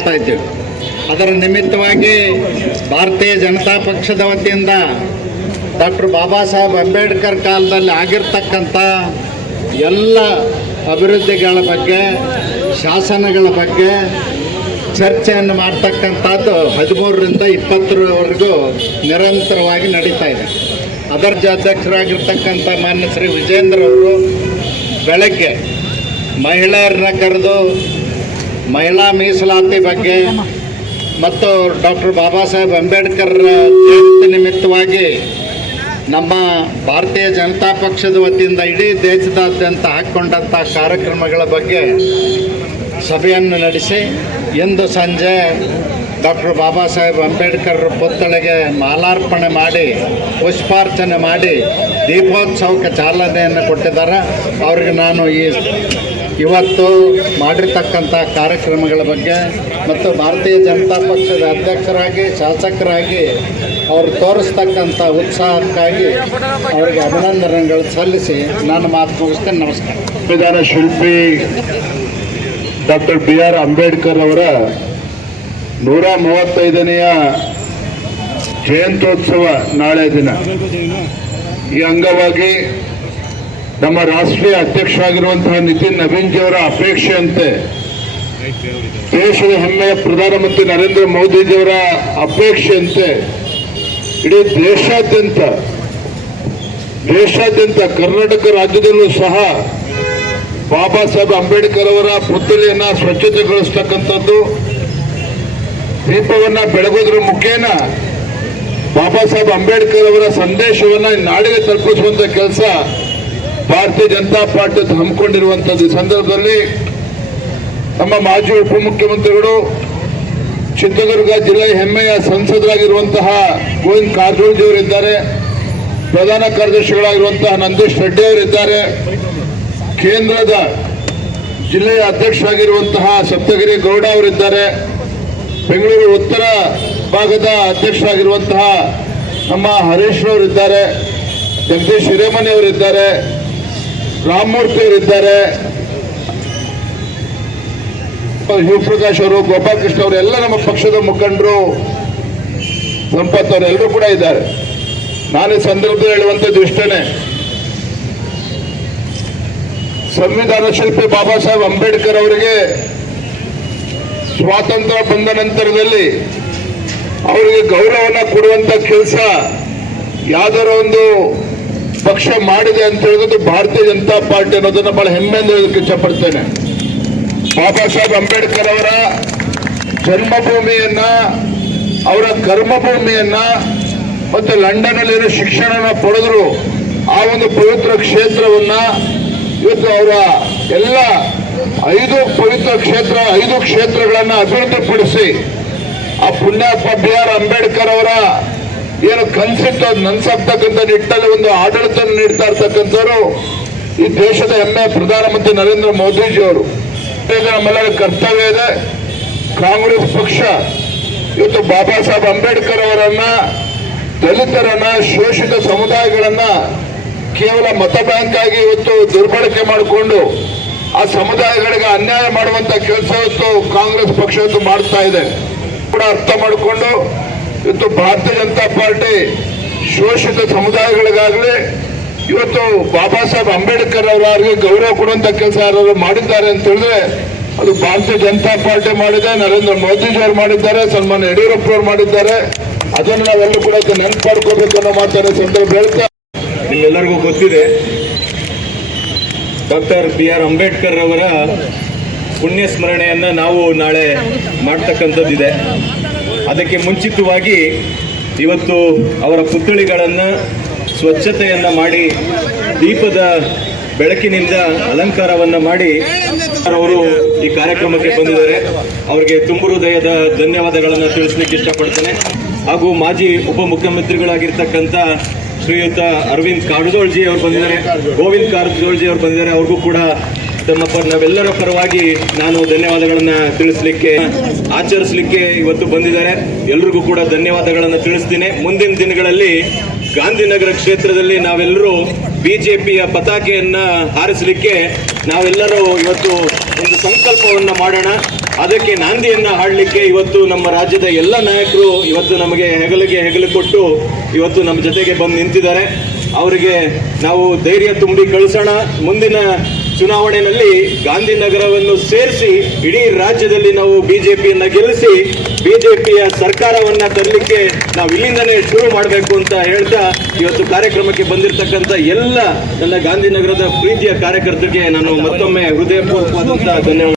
ಮಾಡ್ತಾ ಇದ್ದೇವೆ. ಅದರ ನಿಮಿತ್ತವಾಗಿ ಭಾರತೀಯ ಜನತಾ ಪಕ್ಷದ ವತಿಯಿಂದ ಡಾಕ್ಟರ್ ಬಾಬಾ ಸಾಹೇಬ್ ಅಂಬೇಡ್ಕರ್ ಕಾಲದಲ್ಲಿ ಆಗಿರ್ತಕ್ಕಂಥ ಎಲ್ಲ ಅಭಿವೃದ್ಧಿಗಳ ಬಗ್ಗೆ, ಶಾಸನಗಳ ಬಗ್ಗೆ ಚರ್ಚೆಯನ್ನು ಮಾಡ್ತಕ್ಕಂಥದ್ದು 13ರಿಂದ 20ರವರೆಗೂ ನಿರಂತರವಾಗಿ ನಡೀತಾ ಇದೆ. ಅದರ ಅಧ್ಯಕ್ಷರಾಗಿರ್ತಕ್ಕಂಥ ಮಾನ್ಯ ಶ್ರೀ ವಿಜೇಂದ್ರ ಅವರು ಬೆಳಗ್ಗೆ ಮಹಿಳೆಯರನ್ನ ಕರೆದು ಮಹಿಳಾ ಮೀಸಲಾತಿ ಬಗ್ಗೆ ಮತ್ತು ಡಾಕ್ಟರ್ ಬಾಬಾ ಸಾಹೇಬ್ ಅಂಬೇಡ್ಕರ್ ಜಯಂತಿ ನಿಮಿತ್ತವಾಗಿ ನಮ್ಮ ಭಾರತೀಯ ಜನತಾ ಪಕ್ಷದ ವತಿಯಿಂದ ಇಡೀ ದೇಶದಾದ್ಯಂತ ಹಾಕ್ಕೊಂಡಂಥ ಕಾರ್ಯಕ್ರಮಗಳ ಬಗ್ಗೆ ಸಭೆಯನ್ನು ನಡೆಸಿ ಇಂದು ಸಂಜೆ ಡಾಕ್ಟರ್ ಬಾಬಾ ಸಾಹೇಬ್ ಅಂಬೇಡ್ಕರ್ ಪುತ್ಥಳಿಗೆ ಮಾಲಾರ್ಪಣೆ ಮಾಡಿ ಪುಷ್ಪಾರ್ಚನೆ ಮಾಡಿ ದೀಪೋತ್ಸವಕ್ಕೆ ಚಾಲನೆಯನ್ನು ಕೊಟ್ಟಿದ್ದಾರೆ. ಅವ್ರಿಗೆ ನಾನು ಇವತ್ತು ಮಾಡಿರ್ತಕ್ಕಂಥ ಕಾರ್ಯಕ್ರಮಗಳ ಬಗ್ಗೆ ಮತ್ತು ಭಾರತೀಯ ಜನತಾ ಪಕ್ಷದ ಅಧ್ಯಕ್ಷರಾಗಿ ಶಾಸಕರಾಗಿ ಅವರು ತೋರಿಸ್ತಕ್ಕಂಥ ಉತ್ಸಾಹಕ್ಕಾಗಿ ಅವರಿಗೆ ಅಭಿನಂದನೆಗಳು ಸಲ್ಲಿಸಿ ನಾನು ಮಾತು ಮುಗಿಸ್ತೇನೆ. ನಮಸ್ಕಾರ. ಸಂವಿಧಾನ ಶಿಲ್ಪಿ ಡಾಕ್ಟರ್ BR ಅಂಬೇಡ್ಕರ್ ಅವರ 135ನೆಯ ಜಯಂತ್ಯೋತ್ಸವ ನಾಳೆ ದಿನ. ಈ ಅಂಗವಾಗಿ ನಮ್ಮ ರಾಷ್ಟ್ರೀಯ ಅಧ್ಯಕ್ಷರಾಗಿರುವಂತಹ ನಿತಿನ್ ನವೀನ್ಜಿಯವರ ಅಪೇಕ್ಷೆಯಂತೆ ದೇಶದ ಹೆಮ್ಮೆಯ ಪ್ರಧಾನಮಂತ್ರಿ ನರೇಂದ್ರ ಮೋದಿಜಿಯವರ ಅಪೇಕ್ಷೆಯಂತೆ ಇಡೀ ದೇಶಾದ್ಯಂತ ಕರ್ನಾಟಕ ರಾಜ್ಯದಲ್ಲೂ ಸಹ ಬಾಬಾ ಸಾಹೇಬ್ ಅಂಬೇಡ್ಕರ್ ಅವರ ಪುತ್ಥಳಿಯನ್ನ ಸ್ವಚ್ಛತೆಗೊಳಿಸ್ತಕ್ಕಂಥದ್ದು, ದೀಪವನ್ನ ಬೆಳಗೋದ್ರ ಮುಖೇನ ಬಾಬಾ ಸಾಹೇಬ್ ಅಂಬೇಡ್ಕರ್ ಅವರ ಸಂದೇಶವನ್ನ ನಾಡಿಗೆ ತಲುಪಿಸುವಂತ ಕೆಲಸ ಭಾರತೀಯ ಜನತಾ ಪಾರ್ಟಿ ಹಮ್ಮಿಕೊಂಡಿರುವಂಥದ್ದು. ಈ ಸಂದರ್ಭದಲ್ಲಿ ನಮ್ಮ ಮಾಜಿ ಉಪಮುಖ್ಯಮಂತ್ರಿಗಳು, ಚಿತ್ರದುರ್ಗ ಜಿಲ್ಲೆಯ ಹೆಮ್ಮೆಯ ಸಂಸದರಾಗಿರುವಂತಹ ಗೋವಿಂದ ಕಾರಜೋಳಜಿ ಅವರಿದ್ದಾರೆ, ಪ್ರಧಾನ ಕಾರ್ಯದರ್ಶಿಗಳಾಗಿರುವಂತಹ ನಂದೀಶ್ ರೆಡ್ಡಿ ಅವರಿದ್ದಾರೆ, ಕೇಂದ್ರದ ಜಿಲ್ಲೆಯ ಅಧ್ಯಕ್ಷರಾಗಿರುವಂತಹ ಸಪ್ತಗಿರಿ ಗೌಡ ಅವರಿದ್ದಾರೆ, ಬೆಂಗಳೂರು ಉತ್ತರ ಭಾಗದ ಅಧ್ಯಕ್ಷರಾಗಿರುವಂತಹ ನಮ್ಮ ಹರೀಶ್ ಅವರಿದ್ದಾರೆ, ಜಗದೀಶ್ ಹಿರೇಮನಿ ಅವರಿದ್ದಾರೆ, ರಾಮಮೂರ್ತಿ ಅವರಿದ್ದಾರೆ, ಶಿವಪ್ರಕಾಶ್ ಅವರು, ಗೋಪಾಲಕೃಷ್ಣ ಅವರು, ಎಲ್ಲ ನಮ್ಮ ಪಕ್ಷದ ಮುಖಂಡರು, ಸಂಪತ್ ಅವರು ಎಲ್ಲರೂ ಕೂಡ ಇದ್ದಾರೆ. ನಾನು ಈ ಸಂದರ್ಭದಲ್ಲಿ ಹೇಳುವಂಥದ್ದು ಇಷ್ಟೇನೆ, ಸಂವಿಧಾನ ಶಿಲ್ಪಿ ಬಾಬಾ ಸಾಹೇಬ್ ಅಂಬೇಡ್ಕರ್ ಅವರಿಗೆ ಸ್ವಾತಂತ್ರ್ಯ ಬಂದ ನಂತರದಲ್ಲಿ ಅವರಿಗೆ ಗೌರವನ ಕೊಡುವಂತ ಕೆಲಸ ಯಾವ್ದಾರ ಒಂದು ಪಕ್ಷ ಮಾಡಿದೆ ಅಂತ ಹೇಳಿದ್ರು ಭಾರತೀಯ ಜನತಾ ಪಾರ್ಟಿ ಅನ್ನೋದನ್ನ ಬಹಳ ಹೆಮ್ಮೆಯಿಂದ ಹೇಳೋದಕ್ಕೆ ಇಷ್ಟಪಡ್ತೇನೆ. ಬಾಬಾ ಸಾಹೇಬ್ ಅಂಬೇಡ್ಕರ್ ಅವರ ಜನ್ಮಭೂಮಿಯನ್ನ, ಅವರ ಕರ್ಮಭೂಮಿಯನ್ನ ಮತ್ತು ಲಂಡನ್ ಅಲ್ಲಿ ಶಿಕ್ಷಣ ಪಡೆದ್ರು ಆ ಒಂದು ಪವಿತ್ರ ಕ್ಷೇತ್ರವನ್ನ ಇವತ್ತು ಅವರ ಎಲ್ಲ 5 ಪವಿತ್ರ ಕ್ಷೇತ್ರಗಳನ್ನ ಅಭಿವೃದ್ಧಿಪಡಿಸಿ ಆ ಪುಣ್ಯಾತ್ಮ BR ಅಂಬೇಡ್ಕರ್ ಅವರ ಏನು ಕನಸಿತ್ತು ಅದು ನನಸಾಗ್ತಕ್ಕಂಥ ನಿಟ್ಟಿನಲ್ಲಿ ಒಂದು ಆಡಳಿತ ನೀಡ್ತಾ ಇರ್ತಕ್ಕಂಥವ್ರು ಈ ದೇಶದ ಹೆಮ್ಮೆಯ ಪ್ರಧಾನಮಂತ್ರಿ ನರೇಂದ್ರ ಮೋದಿಜಿ ಅವರು. ನಮ್ಮೆಲ್ಲರ ಕರ್ತವ್ಯ ಇದೆ. ಕಾಂಗ್ರೆಸ್ ಪಕ್ಷ ಇವತ್ತು ಬಾಬಾ ಸಾಹೇಬ್ ಅಂಬೇಡ್ಕರ್ ಅವರನ್ನ, ದಲಿತರನ್ನ, ಶೋಷಿತ ಸಮುದಾಯಗಳನ್ನ ಕೇವಲ ಮತ ಬ್ಯಾಂಕ್ ಆಗಿ ಇವತ್ತು ದುರ್ಬಳಕೆ ಮಾಡಿಕೊಂಡು ಆ ಸಮುದಾಯಗಳಿಗೆ ಅನ್ಯಾಯ ಮಾಡುವಂತ ಕೆಲಸ ಇವತ್ತು ಕಾಂಗ್ರೆಸ್ ಪಕ್ಷ ಇವತ್ತು ಮಾಡ್ತಾ ಇದೆ ಕೂಡ ಅರ್ಥ ಮಾಡಿಕೊಂಡು ಇವತ್ತು ಭಾರತೀಯ ಜನತಾ ಪಾರ್ಟಿ ಶೋಷಿತ ಸಮುದಾಯಗಳಿಗಾಗಲಿ ಇವತ್ತು ಬಾಬಾ ಸಾಹೇಬ್ ಅಂಬೇಡ್ಕರ್ ಅವರಿಗೆ ಗೌರವ ಕೊಡುವಂತ ಕೆಲಸ ಯಾರು ಮಾಡಿದ್ದಾರೆ ಅಂತ ಹೇಳಿದ್ರೆ ಅದು ಭಾರತೀಯ ಜನತಾ ಪಾರ್ಟಿ ಮಾಡಿದೆ, ನರೇಂದ್ರ ಮೋದಿಜಿ ಅವರು ಮಾಡಿದ್ದಾರೆ, ಸನ್ಮಾನ್ಯ ಯಡಿಯೂರಪ್ಪ ಅವರು ಮಾಡಿದ್ದಾರೆ. ಅದನ್ನು ನಾವೆಲ್ಲರೂ ಕೂಡ ನೆನಪು ಮಾಡ್ಕೋಬೇಕು ಅನ್ನೋ ಮಾತನ್ನ ಸಂದರ್ಭ ಹೇಳ್ತಾ, ನಿಮ್ಮೆಲ್ಲರಿಗೂ ಗೊತ್ತಿದೆ ಡಾಕ್ಟರ್ BR ಅಂಬೇಡ್ಕರ್ ಅವರ ಪುಣ್ಯ ಸ್ಮರಣೆಯನ್ನ ನಾವು ನಾಳೆ ಮಾಡ್ತಕ್ಕಂಥದ್ದಿದೆ. ಅದಕ್ಕೆ ಮುಂಚಿತವಾಗಿ ಇವತ್ತು ಅವರ ಪುತ್ಥಳಿಗಳನ್ನು ಸ್ವಚ್ಛತೆಯನ್ನ ಮಾಡಿ ದೀಪದ ಬೆಳಕಿನಿಂದ ಅಲಂಕಾರವನ್ನ ಮಾಡಿ ಅವರು ಈ ಕಾರ್ಯಕ್ರಮಕ್ಕೆ ಬಂದಿದ್ದಾರೆ. ಅವರಿಗೆ ತುಂಬು ಹೃದಯದ ಧನ್ಯವಾದಗಳನ್ನು ತಿಳಿಸ್ಲಿಕ್ಕೆ ಇಷ್ಟಪಡ್ತೇನೆ. ಹಾಗೂ ಮಾಜಿ ಉಪಮುಖ್ಯಮಂತ್ರಿಗಳಾಗಿರ್ತಕ್ಕಂಥ ಶ್ರೀಯುತ ಅರವಿಂದ್ ಕಾರಜೋಳಜಿ ಅವರು ಬಂದಿದ್ದಾರೆ, ಗೋವಿಂದ್ ಕಾರಜೋಳಜಿ ಅವರು ಬಂದಿದ್ದಾರೆ. ಅವ್ರಿಗೂ ಕೂಡ ನಾವೆಲ್ಲರ ಪರವಾಗಿ ನಾನು ಧನ್ಯವಾದಗಳನ್ನು ತಿಳಿಸ್ಲಿಕ್ಕೆ, ಆಚರಿಸಲಿಕ್ಕೆ ಇವತ್ತು ಬಂದಿದ್ದಾರೆ. ಎಲ್ರಿಗೂ ಕೂಡ ಧನ್ಯವಾದಗಳನ್ನು ತಿಳಿಸ್ತೀನಿ. ಮುಂದಿನ ದಿನಗಳಲ್ಲಿ ಗಾಂಧಿನಗರ ಕ್ಷೇತ್ರದಲ್ಲಿ ನಾವೆಲ್ಲರೂ ಬಿಜೆಪಿಯ ಪತಾಕೆಯನ್ನ ಹಾರಿಸಲಿಕ್ಕೆ ನಾವೆಲ್ಲರೂ ಇವತ್ತು ಒಂದು ಸಂಕಲ್ಪವನ್ನ ಮಾಡೋಣ. ಅದಕ್ಕೆ ನಾಂದಿಯನ್ನ ಹಾಡಲಿಕ್ಕೆ ಇವತ್ತು ನಮ್ಮ ರಾಜ್ಯದ ಎಲ್ಲ ನಾಯಕರು ಇವತ್ತು ನಮಗೆ ಹೆಗಲಿಗೆ ಹೆಗಲು ಕೊಟ್ಟು ಇವತ್ತು ನಮ್ಮ ಜೊತೆಗೆ ಬಂದು ನಿಂತಿದ್ದಾರೆ. ಅವರಿಗೆ ನಾವು ಧೈರ್ಯ ತುಂಬಿ ಕಳಿಸೋಣ. ಮುಂದಿನ ಚುನಾವಣೆಯಲ್ಲಿ ಗಾಂಧಿನಗರವನ್ನು ಸೇರಿಸಿ ಇಡೀ ರಾಜ್ಯದಲ್ಲಿ ನಾವು ಬಿಜೆಪಿಯನ್ನ ಗೆಲ್ಲಿಸಿ ಬಿಜೆಪಿಯ ಸರ್ಕಾರವನ್ನ ತರಲಿಕ್ಕೆ ನಾವು ಇಲ್ಲಿಂದಲೇ ಶುರು ಮಾಡಬೇಕು ಅಂತ ಹೇಳ್ತಾ ಇವತ್ತು ಕಾರ್ಯಕ್ರಮಕ್ಕೆ ಬಂದಿರತಕ್ಕಂಥ ಎಲ್ಲ ನನ್ನ ಗಾಂಧಿನಗರದ ಪ್ರೀತಿಯ ಕಾರ್ಯಕರ್ತರಿಗೆ ನಾನು ಮತ್ತೊಮ್ಮೆ ಹೃದಯಪೂರ್ವಕವಾದಂತಹ ಧನ್ಯವಾದ.